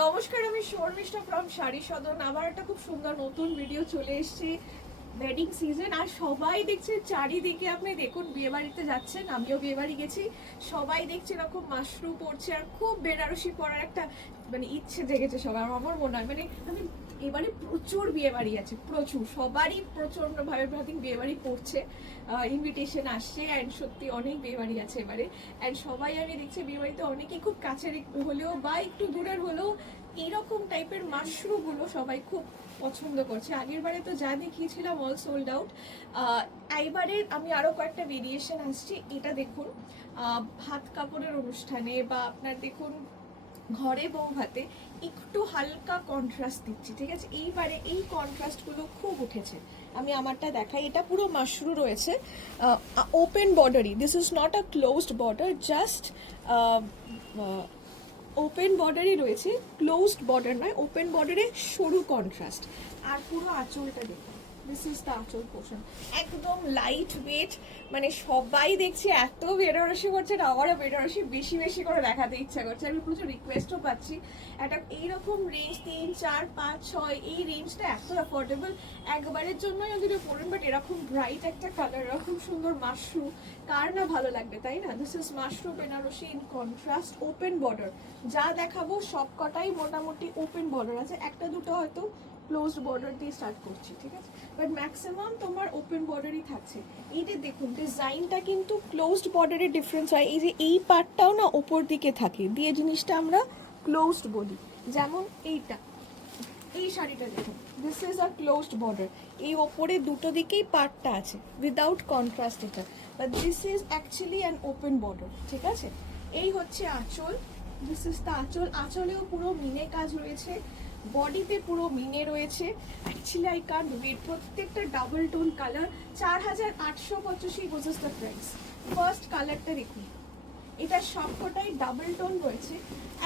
নমস্কার, আমি শর্মিষ্ঠা ফ্রম শাড়ি সদন। আবার একটা খুব সুন্দর নতুন ভিডিও চলে এসেছি। ওয়েডিং সিজন আর সবাই দেখছে চারিদিকে, আপনি দেখুন বিয়ে বাড়িতে যাচ্ছেন, আমিও বিয়ে বাড়ি গেছি, সবাই দেখছে এরকম মাশরু পরছে আর খুব বেনারসি পরার একটা মানে ইচ্ছে জেগেছে সবার। আমার মনে হয় মানে আমি এবারে প্রচুর বিয়ে বাড়ি আছে, প্রচুর, সবারই প্রচন্ড ভাবে বিয়ে বাড়ি পড়ছে, ইনভিটেশন আসছে অ্যান্ড সত্যি অনেক বিয়ে বাড়ি আছে এবারে। অ্যান্ড সবাই আমি দেখছি বিয়ে বাড়িতে অনেকেই খুব কাছের হলেও বা একটু দূরের হলেও এইরকম টাইপের মাশরুগুলো সবাই খুব পছন্দ করছে। আগের বারে তো যা দেখিয়েছিলাম অল সোল্ড আউট। এইবারে আমি আরও কয়েকটা ভেরিয়েশন আসছি। এটা দেখুন, ভাত কাপড়ের অনুষ্ঠানে বা আপনার দেখুন ঘরে বউ ভাতে একটু হালকা কন্ট্রাস্ট দিচ্ছি, ঠিক আছে? এইবারে এই কন্ট্রাস্টগুলো খুব উঠেছে। আমি আমারটা দেখাই, এটা পুরো মাশরু রয়েছে, ওপেন বর্ডারই, this is not a closed border, just open বর্ডারই রয়েছে, ক্লোজড বর্ডার নয়, ওপেন বর্ডারে সরু কন্ট্রাস্ট। আর পুরো আঁচলটা দেখুন, দিস ইজ দ্য আঁচল পোর্শন, একদম লাইট ওয়েট। মানে সবাই দেখছি এত বেনারসি করছে, আমারও বেনারসি বেশি বেশি করে দেখাতে ইচ্ছা করছে। আমি প্রচুর রিকোয়েস্টও পাচ্ছি। একটা এইরকম রেঞ্জ 3, 4, 5, 6 এই রেঞ্জটা এত অ্যাফোর্ডেবল, একবারের জন্যই যদি পড়েন। বাট এরকম ব্রাইট একটা কালার, এরকম সুন্দর মাশরু কার না ভালো লাগবে, তাই না? This is mashru Banarasi in contrast, open border. যা দেখাবো সব কটাই মোটামুটি ওপেন বর্ডার আছে, একটা দুটো হয়তো ক্লোজড বর্ডার দিয়ে স্টার্ট করছি, ঠিক আছে? বাট ম্যাক্সিমাম তোমার ওপেন বর্ডারই থাকছে। এই যে দেখুন ডিজাইনটা কিন্তু ক্লোজড বর্ডারের ডিফারেন্স হয়, এই যে এই পার্টটাও না ওপর দিকে থাকে দিয়ে জিনিসটা আমরা ক্লোজড বলি। যেমন এইটা, এই শাড়িটা দেখুন, this is a closed border, এই ওপরে দুটো দিকেই পার্টটা আছে উইদাউট কন্ট্রাস্ট এটা, but this is actually an open border, ঠিক আছে? এই হচ্ছে আঁচল, দিস ইজ দ্য আঁচল। আঁচলেও পুরো মিনে কাজ রয়েছে, বডিতে পুরো মিনে রয়েছে। অ্যাকচুয়ালি আই কান্ট ওয়েট, প্রত্যেকটা ডাবল টোন কালার। 4885 বোঝাস দ্য প্রাইস। ফার্স্ট কালারটা দেখুন, এটা সবকটাই ডাবল টোন রয়েছে,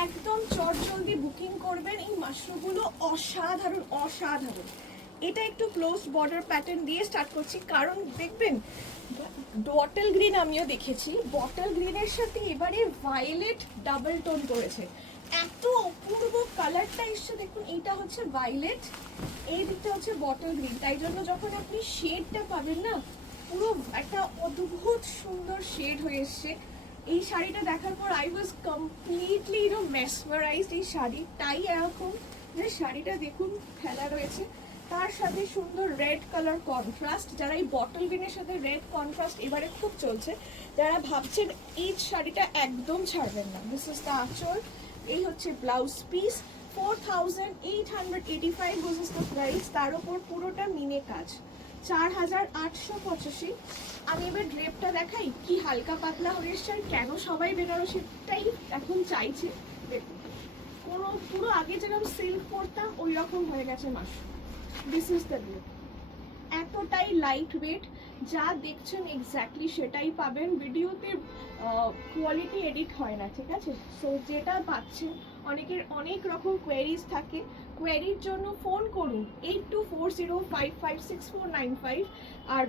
একদম চটজলদি বুকিং করবেন। এই মাশরুমগুলো অসাধারণ অসাধারণ। এটা একটু ক্লোজ বর্ডার প্যাটার্ন দিয়ে স্টার্ট করছি, কারণ দেখবেন বটল গ্রিন আমিও দেখেছি, বটল গ্রিনের সাথে এবারে ভায়োলেট ডাবল টোন করেছে, এত অপূর্ব কালারটা এসছে। দেখুন এইটা হচ্ছে ভায়োলেট, এই দিকটা হচ্ছে বটল গ্রিন, তাই জন্য যখন আপনি শেডটা পাবেন না, পুরো একটা অদ্ভুত সুন্দর শেড হয়ে এসছে। এই শাড়িটা দেখার পর আই ওয়াজ কমপ্লিটলি মেসমারাইজড। এই শাড়িটাই এরকম যে শাড়িটা দেখুন খেলা রয়েছে, তার সাথে সুন্দর রেড কালার কন্ট্রাস্ট। যারা এই বটল গ্রিনের সাথে রেড কন্ট্রাস্ট এবারে খুব চলছে, যারা ভাবছেন এই শাড়িটা একদম ছাড়বেন না। দিস ইজ দ্য আঁচল, এই হচ্ছে ব্লাউজ পিস। 4885 বুঝিস দ্য প্রাইস, তার উপর পুরোটা মিনে কাজ, 4885। আমি এবার ড্রেপটা দেখাই, কি হালকা পাতলা হয়ে এসছে। আর কেন সবাই বেনারসিটাই এখন চাইছে দেখুন, কোনো পুরো আগে যেরকম সিল্ক পরতাম ওই রকম হয়ে গেছে mushroom. This is the look, এতটাই লাইট ওয়েট, যা দেখছেন এক্স্যাক্টলি সেটাই পাবেন। ভিডিওতে কোয়ালিটি এডিট হয় না, ঠিক আছে? সো যেটা পাচ্ছেন, অনেকের অনেক রকম কোয়েরিজ থাকে, কোয়েরির জন্য ফোন করুন 8240556495। আর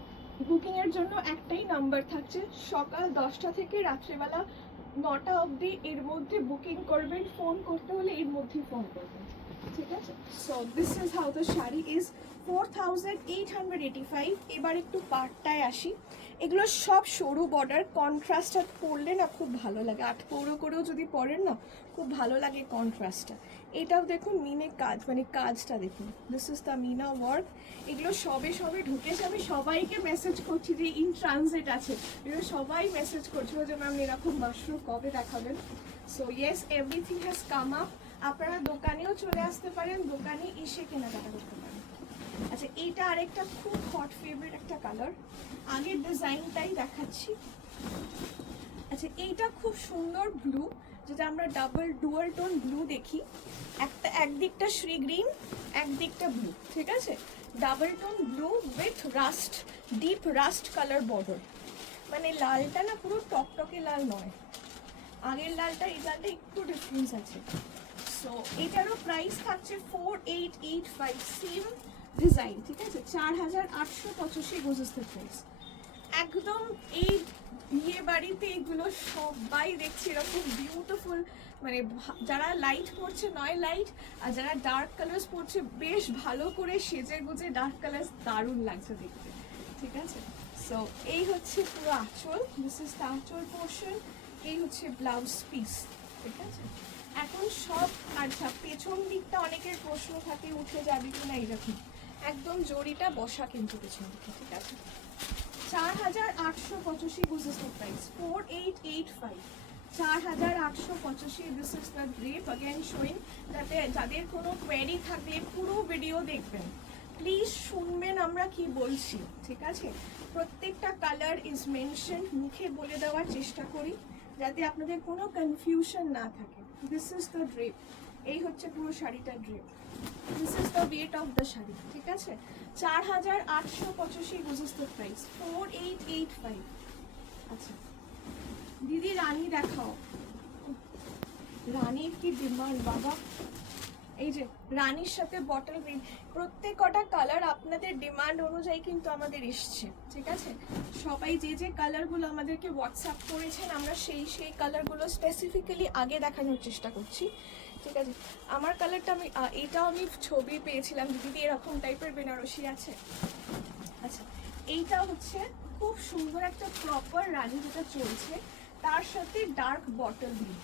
বুকিংয়ের জন্য একটাই নাম্বার থাকছে, সকাল 10টা থেকে রাত্রেবেলা 9টা অবধি, এর মধ্যে বুকিং করবেন। ফোন করতে হলে এর মধ্যেই ফোন করবেন, ঠিক আছে? So this is how the sari is 4885। এবার একটু পাটটায় আসি, এগুলো সব সরু বর্ডার, কন্ট্রাস্টটা পরলে না খুব ভালো লাগে, 8 পৌরো করেও যদি পরেন না খুব ভালো লাগে কন্ট্রাস্টটা। এটাও দেখুন মিনে কাজ, মানে কাজটা দেখুন, this is the meena work. এগুলো সবে সবে ঢুকেছে, আমি সবাইকে মেসেজ করছি যে ইন ট্রানজিট আছে, এগুলো সবাই মেসেজ করছিল যে ম্যাম এরকম মাশরুম কবে দেখাবেন। So yes, everything has come up. আপনারা দোকানেও চলে আসতে পারেন, দোকানে এসে কেনাকাটা করতে পারেন। আচ্ছা, এইটা আরেকটা খুব হট ফেভারিট একটা কালার, আগের ডিজাইনটাই দেখাচ্ছি। আচ্ছা, এইটা খুব সুন্দর ব্লু, যেটা আমরা ডাবল ডুয়াল টোন ব্লু দেখি, একদিকটা শ্রী গ্রিন, একদিকটা ব্লু, ঠিক আছে? Double tone blue with rust, deep rust colour border, মানে লালটা না পুরো টকটকে লাল নয়, আগের লালটা এই লালটা একটু ডিফারেন্স আছে। সো এটারও প্রাইস থাকছে 4885, সেম ডিজাইন, ঠিক আছে? 4885 বুঝতে প্রাইস। একদম এই বিয়ে বাড়িতে এগুলো সবাই দেখছি এরকম বিউটিফুল, মানে যারা লাইট পরছে নয় লাইট, আর যারা ডার্ক কালার্স পরছে বেশ ভালো করে সেজে গুজে ডার্ক কালার্স দারুণ লাগছে দেখতে, ঠিক আছে। সো এই হচ্ছে পুরো আঁচল, দিস ইজ দ্য আঁচল পোর্শন, এই হচ্ছে ব্লাউজ পিস, ঠিক আছে। এখন সব, আচ্ছা পেছন দিকটা অনেকের প্রশ্ন থাকে উঠে যাবে কিনা, এইরকম একদম জড়িটা বসা কিন্তু পেছন দিকে, ঠিক আছে। 4885 goes the price, 4885, 4885। This is the drape again showing, যাতে যাদের কোনো কোয়েরি থাকলে পুরো ভিডিও দেখবেন, প্লিজ শুনবেন আমরা কি বলছি, ঠিক আছে। প্রত্যেকটা কালার ইজ মেনশন, মুখে বলে দেওয়ার চেষ্টা করি যাতে আপনাদের কোনো কনফিউশন না থাকে। দিস ইজ দ্য ড্রেপ, এই হচ্ছে পুরো শাড়িটার drape, this is the weight of the sari, ঠিক আছে। 4885 গুজেস দ্য প্রাইস, 4885। আচ্ছা দিদি রানী দেখাও, রানীর কি ডিমান্ড বাবা, এই যে রানীর সাথে বটল গ্রিন, প্রত্যেক কটা কালার আপনাদের ডিমান্ড অনুযায়ী কিন্তু আমাদের এসছে, ঠিক আছে। সবাই যে যে কালারগুলো আমাদেরকে হোয়াটসঅ্যাপ করেছেন আমরা সেই সেই কালারগুলো স্পেসিফিক্যালি আগে দেখানোর চেষ্টা করছি, ঠিক আছে। আমার কালারটা আমি এইটাও আমি ছবি পেয়েছিলাম, দিদি এরকম টাইপের বেনারসি আছে। আচ্ছা এইটা হচ্ছে খুব সুন্দর একটা প্রপার রানী যেটা চলছে, তার সাথে ডার্ক বটল গ্রিন,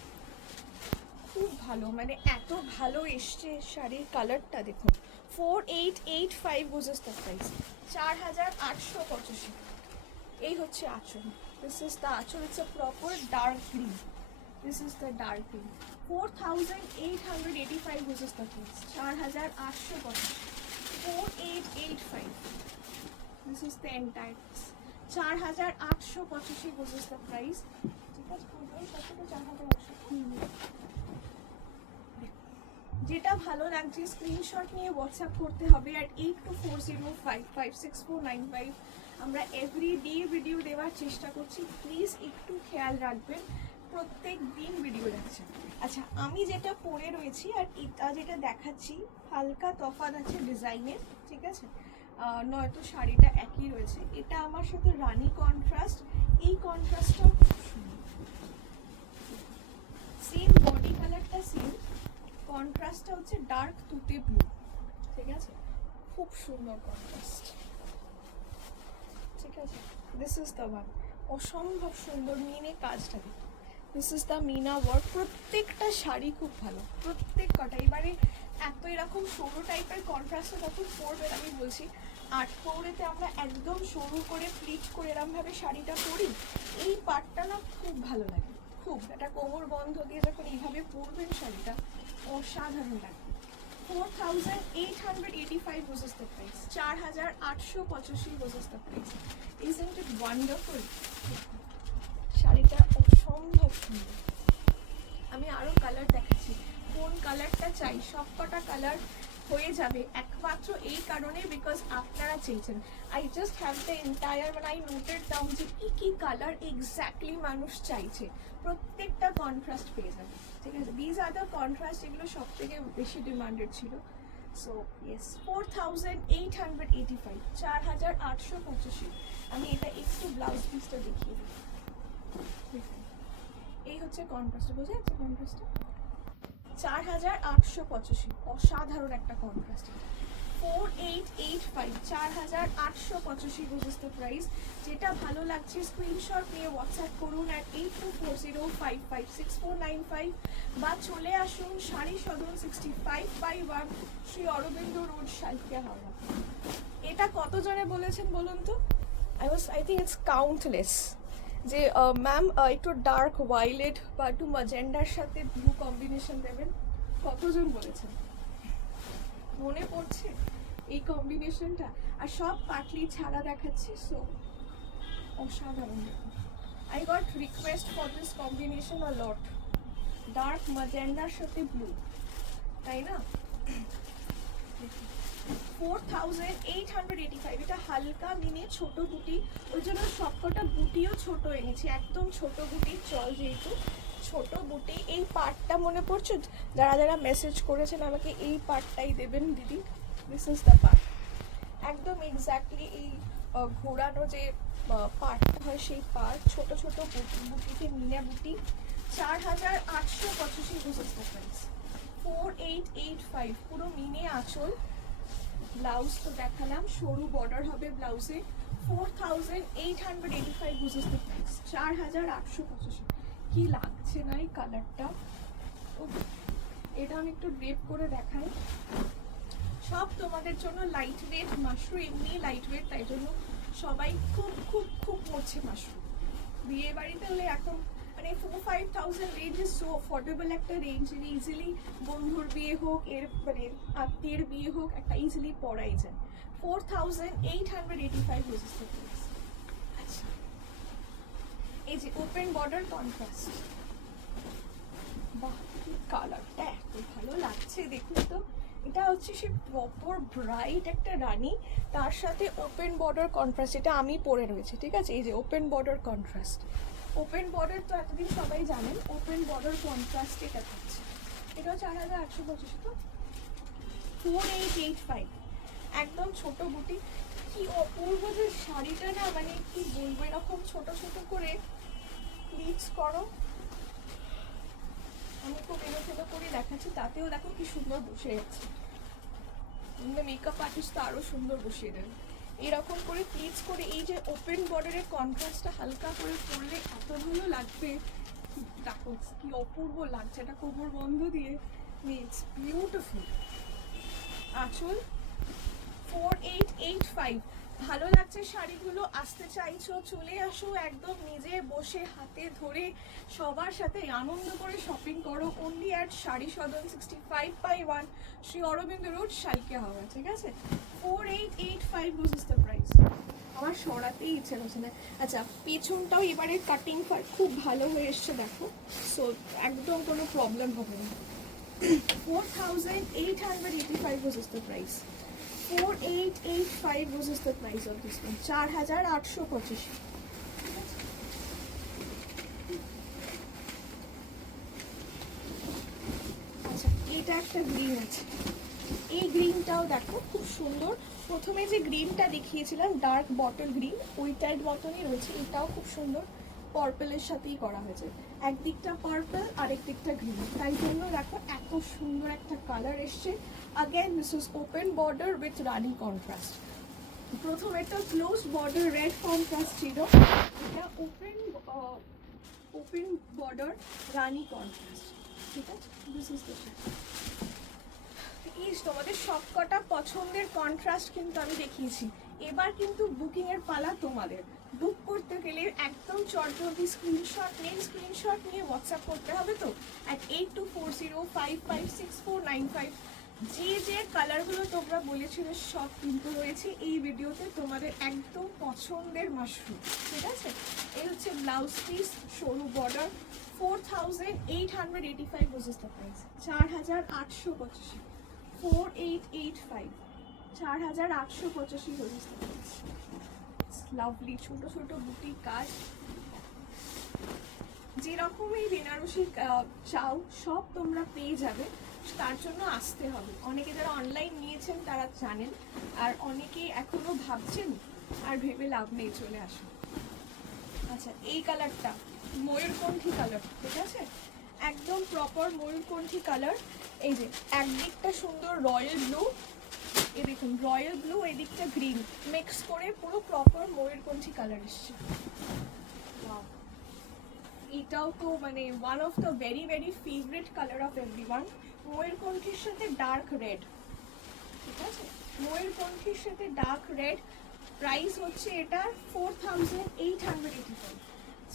খুব ভালো, মানে এত ভালো এসছে শাড়ির কালারটা দেখুন। 4885 গুজেস দ্য প্রাইস, 4885। এই হচ্ছে আঁচল, this is the anchal, it's a proper dark green, this is the dark green. 4885 goes the price, 4885, 4885। This is the entire piece, 4885 goes the price, ঠিক আছে। 4885। যেটা ভালো লাগছে স্ক্রিনশট নিয়ে হোয়াটসঅ্যাপ করতে হবে at 8240556495। আমরা এভরিডে ভিডিও দেওয়ার চেষ্টা করছি, প্লিজ একটু খেয়াল রাখবেন, প্রত্যেক দিন ভিডিও যাচ্ছে। আচ্ছা আমি যেটা পরে রয়েছি আর এটা যেটা দেখাচ্ছি হালকা তফাৎ আছে ডিজাইনের, ঠিক আছে, নয়তো শাড়িটা একই রয়েছে। এটা আমার সাথে রানী কন্ট্রাস্ট, এই কন্ট্রাস্টটাও খুব সুন্দর, সেম বডি কালারটা সেম, কন্ট্রাস্টটা হচ্ছে ডার্ক তুতে ব্লু, ঠিক আছে, খুব সুন্দর কন্ট্রাস্ট, ঠিক আছে। দিস ইজ দ্য ওয়ান, অসম্ভব সুন্দর মিনে কাজটা দেখুন, this is the meena work, প্রত্যেকটা শাড়ি খুব ভালো, প্রত্যেক কটা। এবারে এত এরকম সরু টাইপের কন্ট্রাস্টে যখন পরবেন, আমি বলছি 8 পৌড়েতে আমরা একদম সরু করে প্লিট করে এরমভাবে শাড়িটা পরি, এই পার্টটা না খুব ভালো লাগে, খুব, একটা কোমর বন্ধ দিয়ে যখন এইভাবে পরবেন শাড়িটা অসাধারণ লাগবে। 4885 goes the price, 4885 goes the price. Isn't it wonderful, শাড়িটা অসম্ভব সুন্দর। আমি আরো কালার দেখাচ্ছি, কোন কালারটা চাই, সব কটা কালার হয়ে যাবে একমাত্র এই কারণে বিকজ আপনারা চেয়েছেন। I just have the entire, মানে আই নোটেড ডাউন যে কি কালার এক্স্যাক্টলি মানুষ চাইছে, প্রত্যেকটা কন্ট্রাস্ট পেয়ে যাবে, ঠিক আছে। দিজ আর দ্য কন্ট্রাস্ট, এগুলো সব থেকে বেশি ডিমান্ডেড ছিল। So yes, 4885, 4885। আমি এটা একটু ব্লাউজ পিসটা দেখিয়ে দিই, এই হচ্ছে কন্ট্রাস্ট, বোঝা যাচ্ছে কন্ট্রাস্টটা, 4885, অসাধারণ একটা কন্ট্রাস্ট। 4885, 4885 goes the price. যেটা ভালো লাগছে স্ক্রিনশট নিয়ে হোয়াটসঅ্যাপ করুন at 8240556495 বা চলে আসুন শাড়ি সদন 65/1 শ্রী অরবিন্দ রোড, সালকিয়া, হাওড়া। এটা কতজনে বলেছেন বলুন তো? I think it's countless যে ম্যাম একটু ডার্ক ভায়োলেট বা একটু ম্যাজেন্ডার সাথে ব্লু কম্বিনেশন দেবেন, কতজন বলেছেন? মনে পড়ছে এই কম্বিনেশনটা? আর সব পাটলি ছাড়া দেখাচ্ছি, সো অসাধারণ। I got request for this combination a lot, dark ম্যাজেন্ডার সাথে ব্লু, তাই না? 4885, এটা হালকা মিনে ছোট বুটি, ওই জন্য সবকটা বুটিও ছোট এনেছি, একদম ছোট বুটির চল, যেহেতু ছোট বুটি। এই পার্টটা মনে পড়ছে, যারা যারা মেসেজ করেছেন আমাকে এই পার্টটাই দেবেন দিদি, দিস ইজ দ্য পার্ট, একদম এক্স্যাক্টলি এই ঘোরানো যে পার্ট হয় সেই পার্ট, ছোট ছোট বুটিতে মিনা বুটি, 4885 রুপিস প্রাইস, 4885 পুরো মিনে আঁচল। ব্লাউজ তো দেখালাম, সরু বর্ডার হবে ব্লাউজে, 4885 রুপিস প্রাইস, 4885। কি লাগছে না এই কালারটা, এটা আমি একটু ড্রেপ করে দেখাই। সব তোমাদের জন্য লাইট ওয়েট মাশরুম, এমনি লাইট ওয়েট, তাই জন্য সবাই খুব খুব খুব পড়ছে মাশরুম। বিয়ে বাড়িতে হলে এখন মানে 4-5,000 রেঞ্জ ইজ সো অফোর্ডেবল একটা রেঞ্জ, ইজিলি বন্ধুর বিয়ে হোক, এর মানে আত্মীয়ের বিয়ে হোক, একটা ইজিলি পড়াই যায়। 4885 রুপিস। আচ্ছা, এই যে ওপেন বর্ডার কন্ট্রাস্ট, বাহ কি কালারটা এত ভালো লাগছে দেখুন তো। এটা হচ্ছে সে প্রপার ব্রাইট একটা রানী, তার সাথে ওপেন বর্ডার কন্ট্রাস্ট, এটা আমি পরে রয়েছে, ঠিক আছে। এই যে open border contrast, open border তো এতদিন সবাই জানেন, ওপেন বর্ডার কন্ট্রাস্ট এটা থাকছে। এটাও 4885, তো 4885, একদম ছোট বুটি। কি অপূর্ব যে শাড়িটা না, মানে কি বলবো, এরকম ছোট ছোট করে প্লিটস করো। আমি খুব এলোথেলো করে দেখাচ্ছি, তাতেও দেখো কি সুন্দর বসে যাচ্ছে। মেকআপ আর্টিস্ট তো আরো সুন্দর বসিয়ে দেন। এরকম করে প্লিটস করে এই যে ওপেন বর্ডারের কন্ট্রাস্টটা হালকা করে পরলে এত ভালো লাগবে, দেখো কি অপূর্ব লাগছে। এটা কোমর বন্ধ দিয়ে, ইটস বিউটিফুল। আঁচল 4885। ভালো লাগছে শাড়িগুলো, আসতে চাইছো চলে আসো, একদম নিজে বসে হাতে ধরে সবার সাথে আনন্দ করে শপিং করো। Only at Sari Sadan 65/1 Shri Aurobindo road, Salkia Howrah, ঠিক আছে। 4885 রুপিস দ্য প্রাইস। আমার সরাতেই ইচ্ছে হচ্ছে না। আচ্ছা, পেছনটাও এবারে কাটিং খুব ভালো হয়ে এসছে দেখো, সো একদম কোনো প্রবলেম হবে না। 4885 rupees the price, 4885 was the price of this one, 4825। আচ্ছা, এটা একটা গ্রিন আছে, এই গ্রিনটাও দেখো খুব সুন্দর। প্রথমে যে গ্রিনটা দেখিয়েছিলাম ডার্ক বটল গ্রিন, ওইটার মতনই রয়েছে, এটাও খুব সুন্দর, পার্পলের সাথেই করা হয়েছে। একদিকটা পার্পল, আরেক দিকটা গ্রিন, তাই জন্য দেখো এত সুন্দর একটা কালার এসছে। Again, this is open border with Rani contrast. প্রথম একটা ক্লোজ বর্ডার রেড কন্ট্রাস্ট ছিল, এটা ওপেন বর্ডার রানী কন্ট্রাস্ট, ঠিক আছে। This is the sari. তোমাদের সবকটা পছন্দের কন্ট্রাস্ট কিন্তু আমি দেখিয়েছি, এবার কিন্তু বুকিং এর পালা তোমাদের। বুক করতে গেলে একদম চটজলদি স্ক্রিনশট নিয়ে হোয়াটসঅ্যাপ করতে হবে তো, at 8240556495। যে কালারগুলো তোমরা বলেছিলে সব কিন্তু রয়েছে এই ভিডিওতে, তোমাদের একদম পছন্দের মাশরুম, ঠিক আছে। এই হচ্ছে ব্লাউজ পিস, সরু border, 4885 rupees the price, 4885, 4885, 4885 rupees the price. Lovely ছোট ছোট বুটি কাজ, যেরকমই বেনারসি চাও সব তোমরা পেয়ে যাবে, তার জন্য আসতে হবে। অনেকে যারা অনলাইন নিয়েছেন তারা জানেন, আর অনেকেই এখনো ভাবছেন, আর ভেবে লাভ নেই, চলে আসুন। আচ্ছা, এই কালারটা ময়ূরকণ্ঠী কালার, ঠিক আছে, একদম প্রপার ময়ূরকণ্ঠী কালার। এই যে একদিকটা সুন্দর রয়্যাল ব্লু, এই দেখুন রয়্যাল ব্লু, এদিকটা গ্রিন মিক্স করে পুরো প্রপার ময়ূরকণ্ঠী কালার এসছে। এটাও তো মানে one of the very very favourite colour of everyone. ময়ূরকণ্ঠীর সাথে ডার্ক রেড, ঠিক আছে, ময়ূরকণ্ঠীর সাথে ডার্ক রেড। প্রাইস হচ্ছে এটা 4885,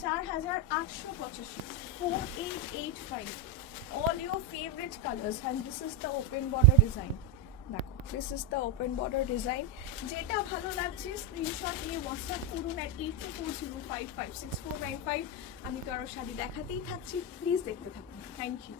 4885, 4885। All your favorite colors, and this is the open border design. দেখো, this is the open border design. যেটা ভালো লাগছে স্ক্রিনশট নিয়ে হোয়াটসঅ্যাপ করুন at 8240556495। আমি তো আরও শাড়ি দেখাতেই থাকছি, প্লিজ দেখতে থাকুন। Thank you.